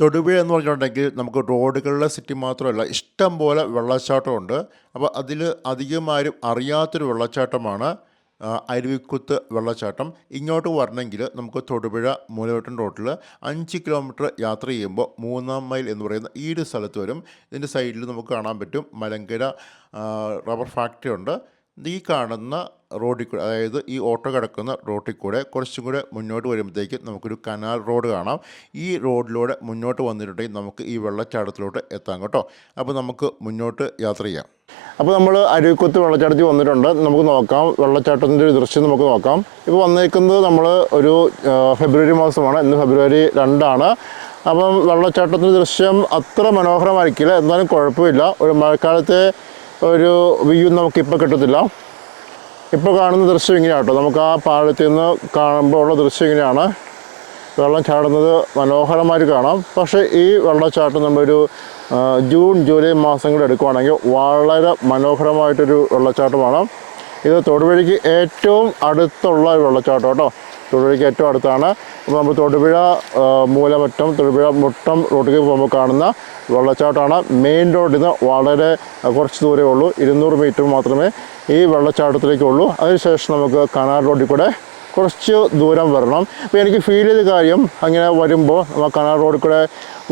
തൊടുപുഴ എന്ന് പറഞ്ഞിട്ടുണ്ടെങ്കിൽ നമുക്ക് റോഡുകളിലെ സിറ്റി മാത്രമല്ല ഇഷ്ടം പോലെ വെള്ളച്ചാട്ടമുണ്ട്. അപ്പോൾ അതിൽ അധികമാരും അറിയാത്തൊരു വെള്ളച്ചാട്ടമാണ് അരുവിക്കുത്ത് വെള്ളച്ചാട്ടം. ഇങ്ങോട്ട് വരണമെങ്കിൽ നമുക്ക് തൊടുപുഴ മൂലവട്ടം റോഡിൽ 5 കിലോമീറ്റർ യാത്ര ചെയ്യുമ്പോൾ 3-ാം മൈൽ എന്ന് പറയുന്ന ഈ ഒരു സ്ഥലത്ത് വരും. ഇതിൻ്റെ സൈഡിൽ നമുക്ക് കാണാൻ പറ്റും മലങ്കര റബ്ബർ ഫാക്ടറി ഉണ്ട്. ഈ കാണുന്ന റോഡിൽ കൂടെ, അതായത് ഈ ഓട്ടോ കിടക്കുന്ന റോഡിൽ കൂടെ കുറച്ചും കൂടെ മുന്നോട്ട് വരുമ്പോഴത്തേക്ക് നമുക്കൊരു കനാൽ റോഡ് കാണാം. ഈ റോഡിലൂടെ മുന്നോട്ട് വന്നിട്ടുണ്ടെങ്കിൽ നമുക്ക് ഈ വെള്ളച്ചാട്ടത്തിലോട്ട് എത്താം കേട്ടോ. അപ്പോൾ നമുക്ക് മുന്നോട്ട് യാത്ര ചെയ്യാം. അപ്പോൾ നമ്മൾ അരുവിക്കുത്ത് വെള്ളച്ചാട്ടത്തിൽ വന്നിട്ടുണ്ട്. നമുക്ക് നോക്കാം വെള്ളച്ചാട്ടത്തിൻ്റെ ഒരു ദൃശ്യം നമുക്ക് നോക്കാം. ഇപ്പോൾ വന്നേക്കുന്നത് നമ്മൾ ഒരു ഫെബ്രുവരി മാസമാണ്. ഇന്ന് ഫെബ്രുവരി 2. അപ്പം വെള്ളച്ചാട്ടത്തിൻ്റെ ദൃശ്യം അത്ര മനോഹരമായിരിക്കില്ല, എന്നാലും കുഴപ്പമില്ല. ഒരു മഴക്കാലത്തെ ഒരു വ്യൂ നമുക്കിപ്പോൾ കിട്ടത്തില്ല. ഇപ്പോൾ കാണുന്ന ദൃശ്യം ഇങ്ങനെയാണ് കേട്ടോ. നമുക്ക് ആ പാലത്തിൽ നിന്ന് കാണുമ്പോൾ ഉള്ള ദൃശ്യം ഇങ്ങനെയാണ്. വെള്ളം ചാടുന്നത് മനോഹരമായിട്ട് കാണാം. പക്ഷേ ഈ വെള്ളച്ചാട്ടം നമ്മളൊരു ജൂൺ ജൂലൈ മാസങ്ങളിൽ എടുക്കുകയാണെങ്കിൽ വളരെ മനോഹരമായിട്ടൊരു വെള്ളച്ചാട്ടമാണ്. ഇത് തൊടുപുഴയ്ക്ക് ഏറ്റവും അടുത്തുള്ള ഒരു വെള്ളച്ചാട്ടം കേട്ടോ. തൊടുപുഴയ്ക്ക് ഏറ്റവും അടുത്താണ്. അപ്പോൾ നമ്മൾ തൊടുപുഴ മൂലമറ്റം തൊടുപുഴ മുട്ടം റോഡിലേക്ക് പോകുമ്പോൾ കാണുന്ന വെള്ളച്ചാട്ടമാണ്. മെയിൻ റോഡിൽ നിന്ന് വളരെ കുറച്ച് ദൂരമേ ഉള്ളൂ, 200 മീറ്റർ മാത്രമേ ഈ വെള്ളച്ചാട്ടത്തിലേക്കുള്ളൂ. അതിനുശേഷം നമുക്ക് കനാൽ റോഡിൽ കൂടെ കുറച്ച് ദൂരം വരണം. അപ്പോൾ എനിക്ക് ഫീൽ ചെയ്ത കാര്യം, അങ്ങനെ വരുമ്പോൾ നമ്മൾ കനാൽ റോഡിൽ കൂടെ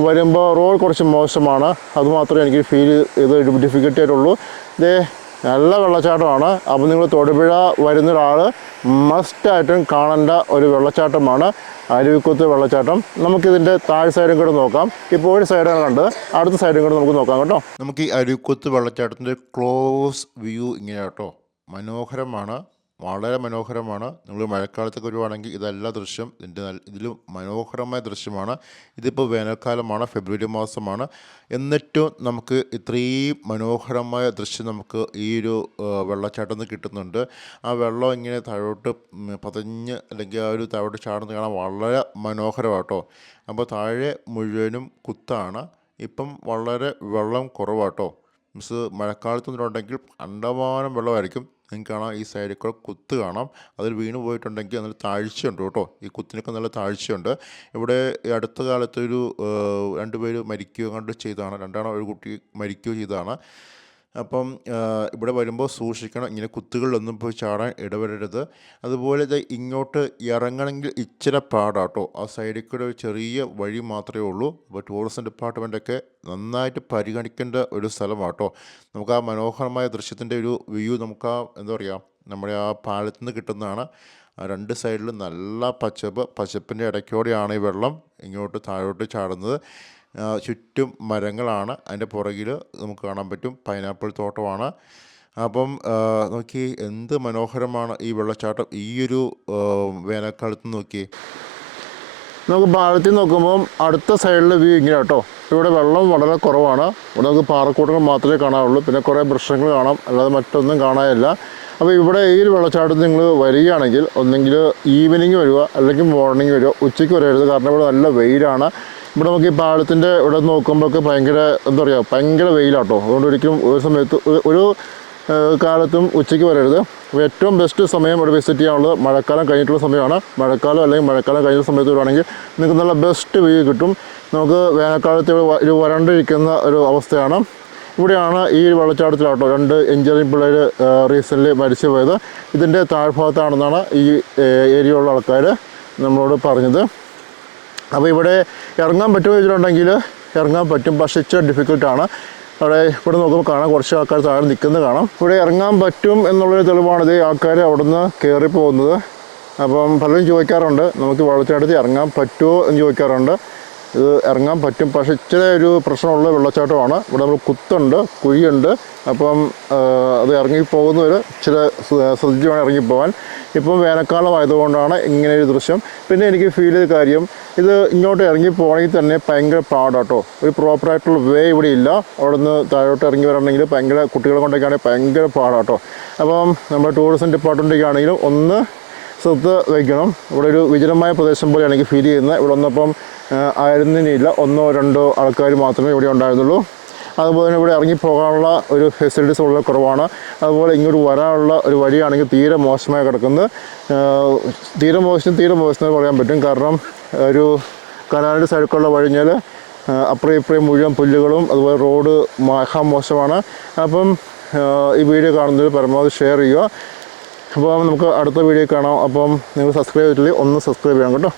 വരുമ്പോൾ റോഡ് കുറച്ച് മോശമാണ്. അതുമാത്രമേ എനിക്ക് ഫീൽ ചെയ്ത് ഡിഫിക്കൽട്ടി ആയിട്ടുള്ളൂ. ഇതേ നല്ല വെള്ളച്ചാട്ടമാണ്. അപ്പോൾ നിങ്ങൾ തൊടുപുഴ വരുന്ന ഒരാൾ മസ്റ്റായിട്ടും കാണേണ്ട ഒരു വെള്ളച്ചാട്ടമാണ് അരുവിക്കുത്ത് വെള്ളച്ചാട്ടം. നമുക്കിതിൻ്റെ താഴ് സൈഡും കൂടെ നോക്കാം. ഇപ്പോൾ ഒരു സൈഡാണ് കണ്ടത്, അടുത്ത സൈഡും കൂടെ നമുക്ക് നോക്കാം കേട്ടോ. നമുക്ക് ഈ അരുവിക്കുത്ത് വെള്ളച്ചാട്ടത്തിൻ്റെ ക്ലോസ് വ്യൂ ഇങ്ങനെ കേട്ടോ. മനോഹരമാണ്, വളരെ മനോഹരമാണ്. നിങ്ങൾ മഴക്കാലത്തൊക്കെ വരുവാണെങ്കിൽ ഇതെല്ലാം ദൃശ്യം ഇതിലും മനോഹരമായ ദൃശ്യമാണ്. ഇതിപ്പോൾ വേനൽക്കാലമാണ്, ഫെബ്രുവരി മാസമാണ്. എന്നിട്ടും നമുക്ക് ഇത്രയും മനോഹരമായ ദൃശ്യം നമുക്ക് ഈ ഒരു വെള്ളച്ചാട്ടത്തിൽ നിന്ന് കിട്ടുന്നുണ്ട്. ആ വെള്ളം ഇങ്ങനെ താഴോട്ട് പതഞ്ഞ് അല്ലെങ്കിൽ ആ ഒരു താഴോട്ട് ചാടുന്ന കാണാൻ വളരെ മനോഹരമാട്ടോ. അപ്പോൾ താഴെ മുഴുവനും കുത്താണ്. ഇപ്പം വളരെ വെള്ളം കുറവാട്ടോ. മീൻസ് മഴക്കാലത്ത് നിന്നുണ്ടെങ്കിൽ കണ്ടമാനം വെള്ളമായിരിക്കും. നിങ്ങൾക്ക് കാണാം ഈ സൈഡിൽ കൂടെ കുത്ത് കാണാം. അതിൽ വീണ് പോയിട്ടുണ്ടെങ്കിൽ നല്ല താഴ്ചയുണ്ട് കേട്ടോ. ഈ കുത്തിനൊക്കെ നല്ല താഴ്ചയുണ്ട്. ഇവിടെ അടുത്ത കാലത്ത് ഒരു 2 പേര് മരിക്കുകയോ കണ്ട് ചെയ്തതാണ്. 2 ഒരു കുട്ടി മരിക്കുകയോ ചെയ്തതാണ്. അപ്പം ഇവിടെ വരുമ്പോൾ സൂക്ഷിക്കണം, ഇങ്ങനെ കുത്തുകളിലൊന്നും പോയി ചാടാൻ ഇടവരരുത്. അതുപോലെ ഇങ്ങോട്ട് ഇറങ്ങണമെങ്കിൽ ഇച്ചിരി പാടാട്ടോ. ആ സൈഡിൽ കൂടെ ഒരു ചെറിയ വഴി മാത്രമേ ഉള്ളൂ. അപ്പോൾ ടൂറിസം ഡിപ്പാർട്ട്മെൻറ്റൊക്കെ നന്നായിട്ട് പരിഗണിക്കേണ്ട ഒരു സ്ഥലമാട്ടോ. നമുക്ക് ആ മനോഹരമായ ദൃശ്യത്തിൻ്റെ ഒരു വ്യൂ നമുക്ക് എന്താ പറയുക, നമ്മുടെ ആ പാലത്തിൽ നിന്ന് കിട്ടുന്നതാണ്. 2 സൈഡിലും നല്ല പച്ചപ്പിൻ്റെ ഇടയ്ക്കോടെയാണ് ഈ വെള്ളം ഇങ്ങോട്ട് താഴോട്ട് ചാടുന്നത്. ചുറ്റും മരങ്ങളാണ്. അതിൻ്റെ പുറകിൽ നമുക്ക് കാണാൻ പറ്റും പൈനാപ്പിൾ തോട്ടമാണ്. അപ്പം നോക്കി എന്ത് മനോഹരമാണ് ഈ വെള്ളച്ചാട്ടം ഈ ഒരു വേനൽക്കാലത്ത് നോക്കി. നമുക്ക് പാലത്തിൽ നോക്കുമ്പം അടുത്ത സൈഡിൽ വ്യൂ ഇങ്ങനെ കേട്ടോ. ഇവിടെ വെള്ളം വളരെ കുറവാണ്. ഇവിടെ നമുക്ക് പാറക്കൂട്ടങ്ങൾ മാത്രമേ കാണാറുള്ളൂ. പിന്നെ കുറേ വൃക്ഷങ്ങൾ കാണാം, അല്ലാതെ മറ്റൊന്നും കാണാനില്ല. അപ്പോൾ ഇവിടെ ഈ ഒരു വെള്ളച്ചാട്ടത്തിൽ നിങ്ങൾ വരികയാണെങ്കിൽ ഒന്നെങ്കിൽ ഈവനിങ് വരിക, അല്ലെങ്കിൽ മോർണിംഗ് വരിക. ഉച്ചയ്ക്ക് വരരുത്, കാരണം ഇവിടെ നല്ല വെയിലാണ്. ഇവിടെ നമുക്ക് ഈ പാലത്തിൻ്റെ ഇവിടെ നോക്കുമ്പോഴൊക്കെ ഭയങ്കര എന്താ പറയുക, ഭയങ്കര വെയിലാട്ടോ. അതുകൊണ്ട് ഒരിക്കലും ഒരു സമയത്ത് ഒരു കാലത്തും ഉച്ചയ്ക്ക് വരരുത്. അപ്പോൾ ഏറ്റവും ബെസ്റ്റ് സമയം ഇവിടെ വിസിറ്റ് ചെയ്യാനുള്ളത് മഴക്കാലം കഴിഞ്ഞിട്ടുള്ള സമയമാണ്. മഴക്കാലം അല്ലെങ്കിൽ മഴക്കാലം കഴിഞ്ഞ സമയത്ത് വരുവാണെങ്കിൽ നിങ്ങൾക്ക് നല്ല ബെസ്റ്റ് വ്യൂ കിട്ടും. നമുക്ക് വേനൽക്കാലത്ത് ഒരു വരണ്ടിരിക്കുന്ന ഒരു അവസ്ഥയാണ്. ഇവിടെയാണ് ഈ വെള്ളച്ചാട്ടത്തിലാട്ടോ 2 എഞ്ചിനീയറിംഗ് പിള്ളേർ റീസെൻ്റ്ലി മരിച്ചു പോയത്. ഇതിൻ്റെ താഴ്ഭാഗത്താണെന്നാണ് ഈ ഏരിയയിലുള്ള ആൾക്കാർ നമ്മളോട് പറഞ്ഞത്. അപ്പോൾ ഇവിടെ ഇറങ്ങാൻ പറ്റുമോ വെച്ചിട്ടുണ്ടെങ്കിൽ ഇറങ്ങാൻ പറ്റും, പക്ഷേ ഇച്ചിരി ഡിഫിക്കൽട്ടാണ്. ഇവിടെ നോക്കുമ്പോൾ കാണാം കുറച്ച് ആൾക്കാർ താഴെ നിൽക്കുന്നത് കാണാം. ഇവിടെ ഇറങ്ങാൻ പറ്റും എന്നുള്ളൊരു തെളിവാണിത് ആൾക്കാർ അവിടെ നിന്ന് കയറി പോകുന്നത്. അപ്പം പലരും ചോദിക്കാറുണ്ട് നമുക്ക് വെള്ളച്ചാട്ടത്തിൽ ഇറങ്ങാൻ പറ്റുമോ എന്ന് ചോദിക്കാറുണ്ട്. ഇത് ഇറങ്ങാൻ പറ്റും, പക്ഷേ ഇച്ചിരി ഒരു പ്രശ്നമുള്ള വെള്ളച്ചാട്ടമാണ്. ഇവിടെ നമ്മൾ കുത്തുണ്ട്, കുഴിയുണ്ട്. അപ്പം അത് ഇറങ്ങിപ്പോകുന്നവർ ഇച്ചിരി ശ്രദ്ധിച്ച് വേണം ഇറങ്ങിപ്പോകാൻ. ഇപ്പം വേനൽക്കാലം ആയതുകൊണ്ടാണ് ഇങ്ങനെ ഒരു ദൃശ്യം. പിന്നെ എനിക്ക് ഫീൽ ചെയ്ത കാര്യം, ഇത് ഇങ്ങോട്ട് ഇറങ്ങി പോകണമെങ്കിൽ തന്നെ ഭയങ്കര പാടാട്ടോ. ഒരു പ്രോപ്പറായിട്ടുള്ള വേ ഇവിടെ ഇല്ല. അവിടെ നിന്ന് താഴോട്ട് ഇറങ്ങി വരണമെങ്കിൽ ഭയങ്കര കുട്ടികളെ കൊണ്ടൊക്കെയാണെങ്കിൽ ഭയങ്കര പാടാട്ടോ. അപ്പം നമ്മുടെ ടൂറിസം ഡിപ്പാർട്ട്മെൻറ്റൊക്കെയാണെങ്കിലും ഒന്ന് ശ്രദ്ധ വയ്ക്കണം. ഇവിടെ ഒരു വിജനമായ പ്രദേശം പോലെയാണ് എനിക്ക് ഫീൽ ചെയ്യുന്നത്. ഇവിടെ ഒന്നപ്പം ആയിരുന്നില്ല, 1-2 ആൾക്കാർ മാത്രമേ ഇവിടെ ഉണ്ടായിരുന്നുള്ളൂ. അതുപോലെ തന്നെ ഇവിടെ ഇറങ്ങിപ്പോകാനുള്ള ഒരു ഫെസിലിറ്റീസ് വളരെ കുറവാണ്. അതുപോലെ ഇങ്ങോട്ട് വരാനുള്ള ഒരു വഴിയാണെങ്കിൽ തീരെ മോശമായി കിടക്കുന്നത്. തീരെ മോശം പറയാൻ പറ്റും. കാരണം ഒരു കനാലിൻ്റെ സൈഡിലുള്ള വഴിഞ്ഞാൽ അപ്പുറം ഇപ്പുറം മുഴുവൻ പുല്ലുകളും അതുപോലെ റോഡ് മോശമാണ്. അപ്പം ഈ വീഡിയോ കാണുന്നതിൽ പരമാവധി ഷെയർ ചെയ്യുക. അപ്പം നമുക്ക് അടുത്ത വീഡിയോ കാണാം. അപ്പം നിങ്ങൾ സബ്സ്ക്രൈബ് ചെയ്തിട്ടില്ലെങ്കിൽ ഒന്ന് സബ്സ്ക്രൈബ് ചെയ്യണം കേട്ടോ.